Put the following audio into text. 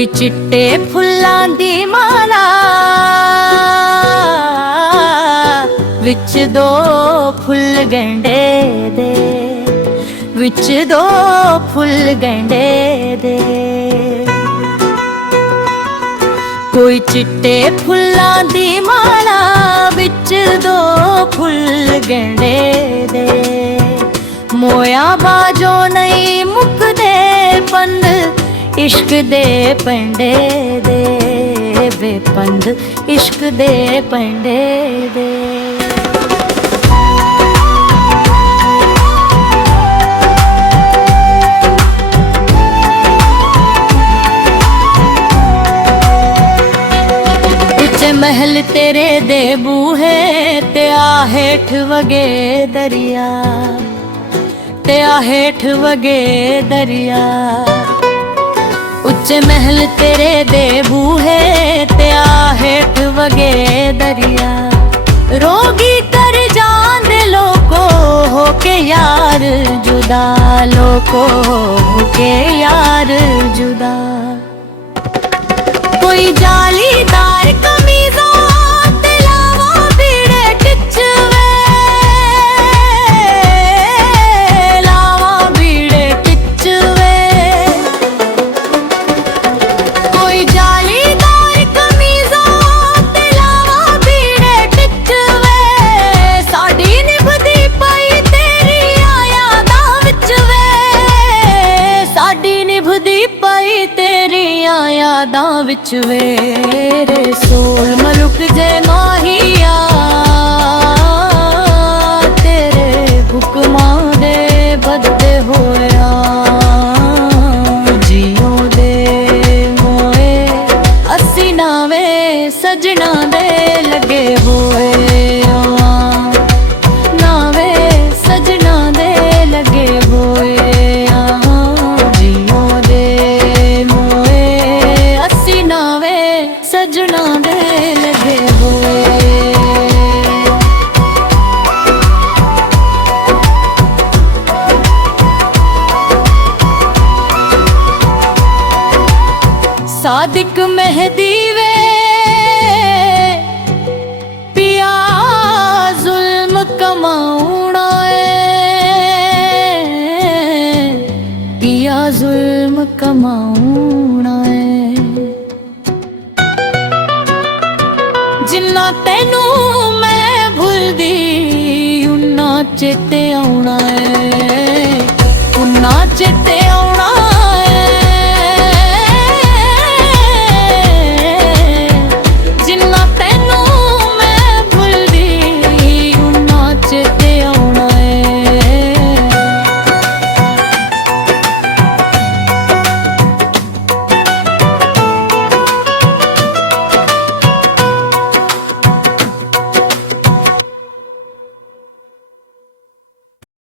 कोई चिट्टे फुल्लां दी माला विच दो फुल गंढे दे, विच दो फुल गंढे दे। कोई चिट्टे फुल्लां दी माला विच दो फुल गंढे दे। मोया बाजो नहीं मुकदे पंद इश्क दे पंडे दे, वे पंद इश्क दे पंडे दे। महल तेरे दे बूहे ते आ हेठ वगे दरिया, ते आ हेठ वगे दरिया। उच्चे महल तेरे दे बूहे ते आ हेठ वगे दरिया। रोगी कर जान दे लोको होके यार जुदा, लोको होके यार जुदा। कोई जालीदार कमीज़ों ते लावा बीड़े टिचवे, लावा बीड़े टिचवे। कोई जालीदार कमीज़ों ते लावा बीड़े टिचवे। साडी निभदी पई तेरी यादां विच वे, साडी निभदी पई तेरी यादां विच वे। रे सोल मलुक जे माहिया तेरे हुक्मां दे बदते होया। जियो दे मोए असी नावे सजना दे लगे होए, नावे सजना दे लगे होए। सजना दे लगे होए। सादिक मेहदी वे पिया जुल्म कमाउणा है, पिया जुल्म कमाउणा है। जिन्ना तेनू मैं भुलदी उन्ना चेते आउणा है, उन्ना चेते आउणा